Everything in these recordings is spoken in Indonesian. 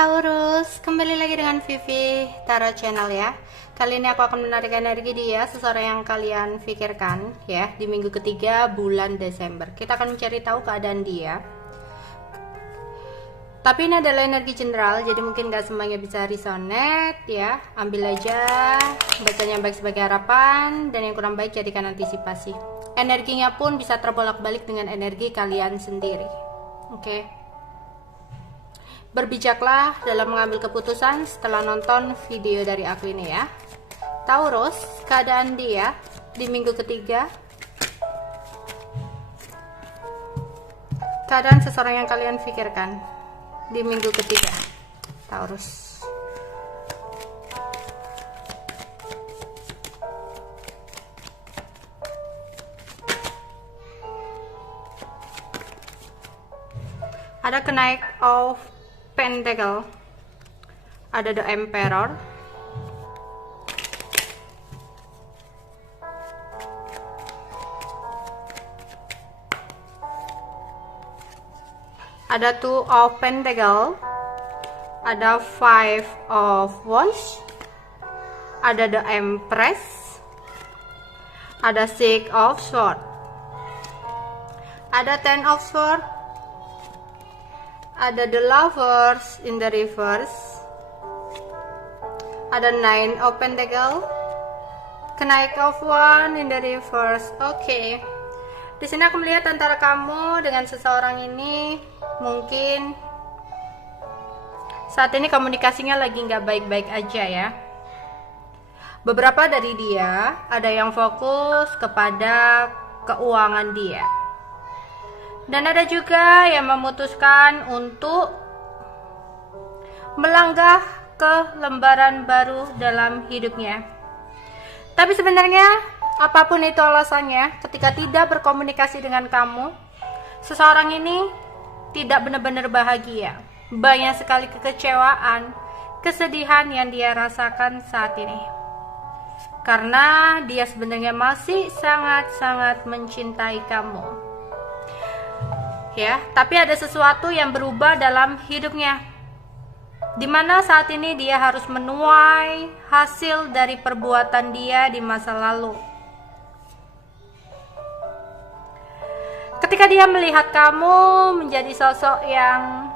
Taurus, kembali lagi dengan Vivi Tarot Channel ya. Kali ini aku akan menarik energi dia, seseorang yang kalian pikirkan ya, di minggu ketiga bulan Desember. Kita akan mencari tahu keadaan dia. Tapi ini adalah energi general, jadi mungkin gak semuanya bisa resonate ya. Ambil aja, bacanya yang baik sebagai harapan, dan yang kurang baik jadikan antisipasi. Energinya pun bisa terbolak-balik dengan energi kalian sendiri. Oke. Berbijaklah dalam mengambil keputusan setelah nonton video dari aku ini ya. Taurus, keadaan dia di minggu ketiga. Keadaan seseorang yang kalian pikirkan di minggu ketiga, Taurus. Ada kenaik of Pentacle, ada The Emperor, ada Two of Pentacle, ada Five of Wands, ada The Empress, ada Six of Swords, ada Ten of Swords, ada The Lovers in the reverse, ada Nine of Pentacle, kenaik of One in the reverse. Oke. Di sini aku melihat antara kamu dengan seseorang ini mungkin saat ini komunikasinya lagi nggak baik-baik aja ya. Beberapa dari dia ada yang fokus kepada keuangan dia. Dan ada juga yang memutuskan untuk melangkah ke lembaran baru dalam hidupnya. Tapi sebenarnya apapun itu alasannya, ketika tidak berkomunikasi dengan kamu, seseorang ini tidak benar-benar bahagia. Banyak sekali kekecewaan, kesedihan yang dia rasakan saat ini. Karena dia sebenarnya masih sangat-sangat mencintai kamu. Ya, tapi ada sesuatu yang berubah dalam hidupnya, dimana saat ini dia harus menuai hasil dari perbuatan dia di masa lalu. Ketika dia melihat kamu menjadi sosok yang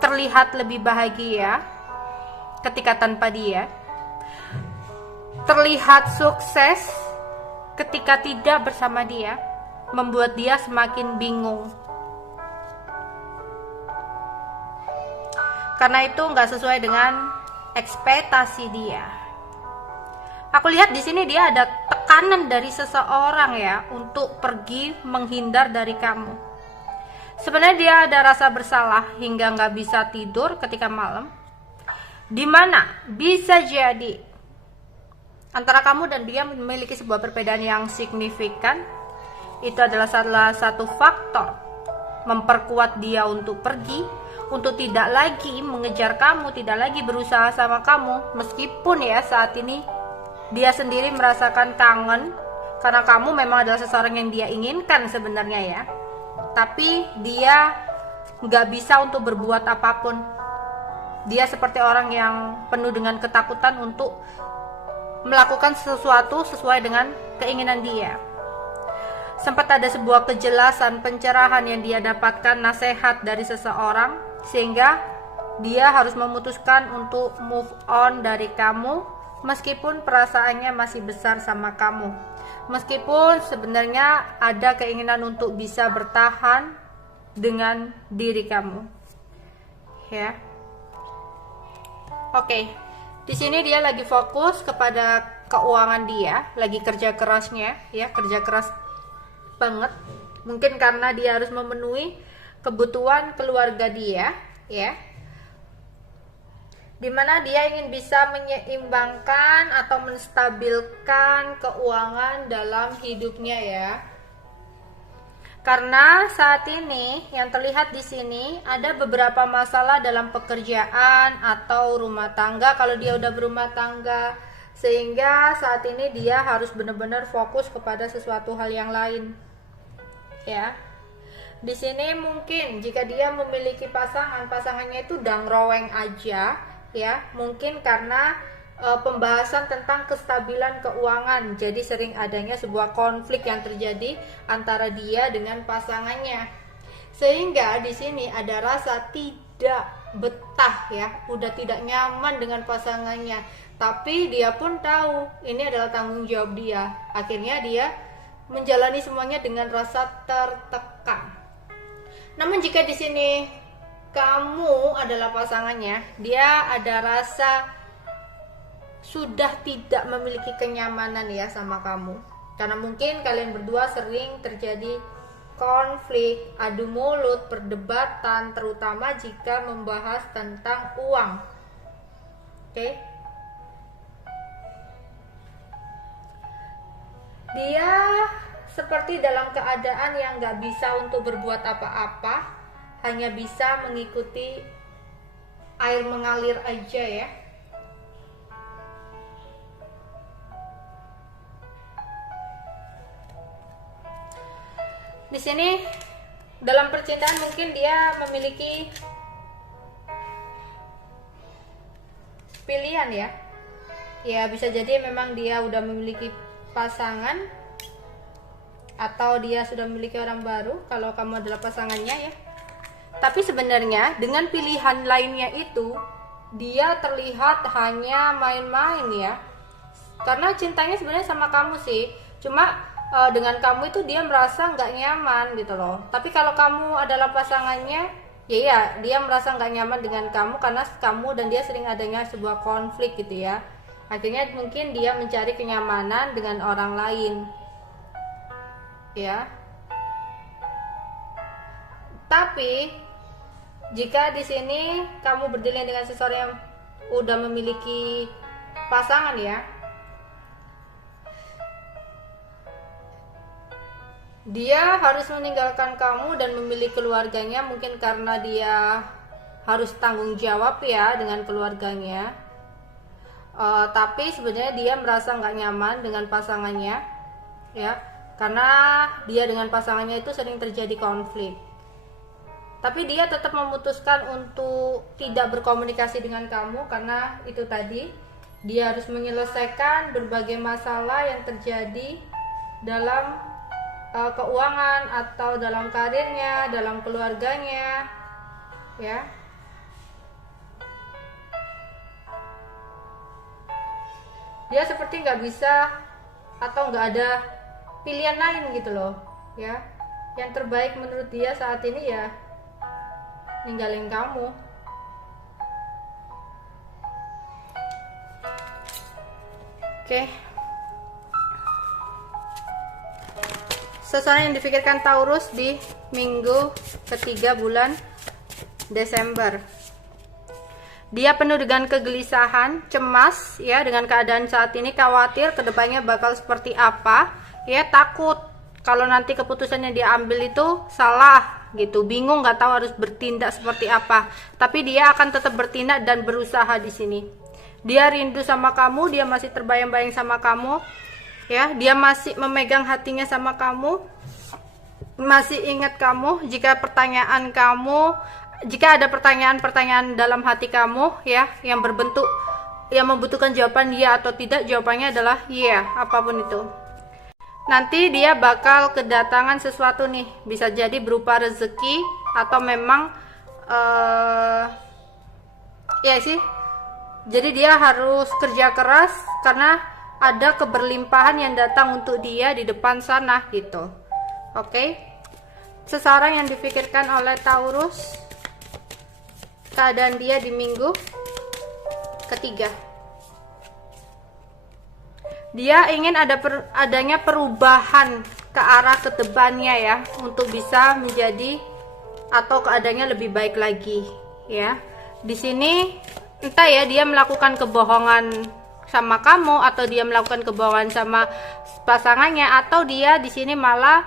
terlihat lebih bahagia ketika tanpa dia, terlihat sukses ketika tidak bersama dia, membuat dia semakin bingung. Karena itu nggak sesuai dengan ekspektasi dia. Aku lihat di sini dia ada tekanan dari seseorang ya untuk pergi menghindar dari kamu. Sebenarnya dia ada rasa bersalah hingga nggak bisa tidur ketika malam. Dimana bisa jadi antara kamu dan dia memiliki sebuah perbedaan yang signifikan. Itu adalah salah satu faktor memperkuat dia untuk pergi, untuk tidak lagi mengejar kamu, tidak lagi berusaha sama kamu, meskipun ya saat ini dia sendiri merasakan kangen karena kamu memang adalah seseorang yang dia inginkan sebenarnya ya, tapi dia nggak bisa untuk berbuat apapun. Dia seperti orang yang penuh dengan ketakutan untuk melakukan sesuatu sesuai dengan keinginan dia. Sempat ada sebuah kejelasan, pencerahan yang dia dapatkan, nasihat dari seseorang, sehingga dia harus memutuskan untuk move on dari kamu, meskipun perasaannya masih besar sama kamu, meskipun sebenarnya ada keinginan untuk bisa bertahan dengan diri kamu ya. Oke. Di sini dia lagi fokus kepada keuangan dia, lagi kerja kerasnya ya, kerja keras banget, mungkin karena dia harus memenuhi kebutuhan keluarga dia ya, dimana dia ingin bisa menyeimbangkan atau menstabilkan keuangan dalam hidupnya ya. Karena saat ini yang terlihat di sini ada beberapa masalah dalam pekerjaan atau rumah tangga kalau dia udah berumah tangga, sehingga saat ini dia harus benar-benar fokus kepada sesuatu hal yang lain ya. Di sini mungkin jika dia memiliki pasangannya itu dangroweng aja ya, mungkin karena pembahasan tentang kestabilan keuangan, jadi sering adanya sebuah konflik yang terjadi antara dia dengan pasangannya, sehingga di sini ada rasa tidak betah ya, udah tidak nyaman dengan pasangannya, tapi dia pun tahu ini adalah tanggung jawab dia, akhirnya dia menjalani semuanya dengan rasa tertekan. Namun jika di sini kamu adalah pasangannya, dia ada rasa sudah tidak memiliki kenyamanan ya sama kamu. Karena mungkin kalian berdua sering terjadi konflik, adu mulut, perdebatan, terutama jika membahas tentang uang. Oke? Dia seperti dalam keadaan yang gak bisa untuk berbuat apa-apa, hanya bisa mengikuti air mengalir aja ya. Di sini dalam percintaan mungkin dia memiliki pilihan ya. Ya bisa jadi memang dia udah memiliki pasangan, atau dia sudah memiliki orang baru kalau kamu adalah pasangannya ya. Tapi sebenarnya dengan pilihan lainnya itu dia terlihat hanya main-main ya, karena cintanya sebenarnya sama kamu sih, cuma dengan kamu itu dia merasa nggak nyaman gitu loh. Tapi kalau kamu adalah pasangannya, ya dia merasa nggak nyaman dengan kamu karena kamu dan dia sering adanya sebuah konflik gitu ya. Akhirnya mungkin dia mencari kenyamanan dengan orang lain ya. Tapi jika di sini kamu berdilai dengan seseorang yang udah memiliki pasangan ya, dia harus meninggalkan kamu dan memilih keluarganya, mungkin karena dia harus tanggung jawab ya dengan keluarganya. Tapi sebenarnya dia merasa nggak nyaman dengan pasangannya ya, karena dia dengan pasangannya itu sering terjadi konflik. Tapi dia tetap memutuskan untuk tidak berkomunikasi dengan kamu karena itu tadi, dia harus menyelesaikan berbagai masalah yang terjadi dalam keuangan atau dalam karirnya, dalam keluarganya ya. Dia seperti nggak bisa atau nggak ada pilihan lain gitu loh ya. Yang terbaik menurut dia saat ini ya ninggalin kamu. Oke. Seseorang yang difikirkan Taurus di minggu ketiga bulan Desember. Dia penuh dengan kegelisahan, cemas ya dengan keadaan saat ini, khawatir kedepannya bakal seperti apa ya, takut kalau nanti keputusan yang diambil itu salah gitu, bingung nggak tahu harus bertindak seperti apa. Tapi dia akan tetap bertindak dan berusaha di sini. Dia rindu sama kamu, dia masih terbayang-bayang sama kamu ya, dia masih memegang hatinya sama kamu, masih ingat kamu. Jika ada pertanyaan-pertanyaan dalam hati kamu ya yang berbentuk yang membutuhkan jawaban ya atau tidak, jawabannya adalah iya, apapun itu. Nanti dia bakal kedatangan sesuatu nih, bisa jadi berupa rezeki atau memang ya sih, jadi dia harus kerja keras karena ada keberlimpahan yang datang untuk dia di depan sana gitu. Oke. Seseorang yang difikirkan oleh Taurus, keadaan dia di minggu ketiga. Dia ingin adanya perubahan ke arah kedepannya ya, untuk bisa menjadi atau keadaannya lebih baik lagi ya. Di sini entah ya dia melakukan kebohongan sama kamu, atau dia melakukan kebohongan sama pasangannya, atau dia di sini malah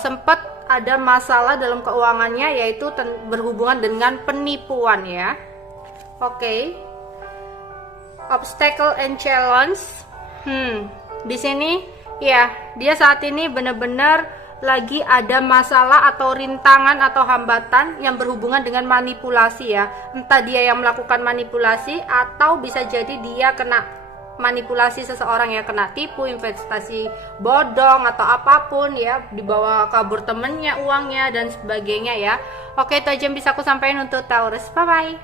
sempat ada masalah dalam keuangannya, yaitu berhubungan dengan penipuan ya. Oke. Obstacle and challenge. Di sini ya dia saat ini benar-benar lagi ada masalah atau rintangan atau hambatan yang berhubungan dengan manipulasi ya. Entah dia yang melakukan manipulasi atau bisa jadi dia kena manipulasi seseorang, ya, kena tipu, investasi bodong atau apapun ya, dibawa kabur temennya uangnya dan sebagainya ya. Oke, itu aja yang bisa aku sampaikan untuk Taurus. Bye bye.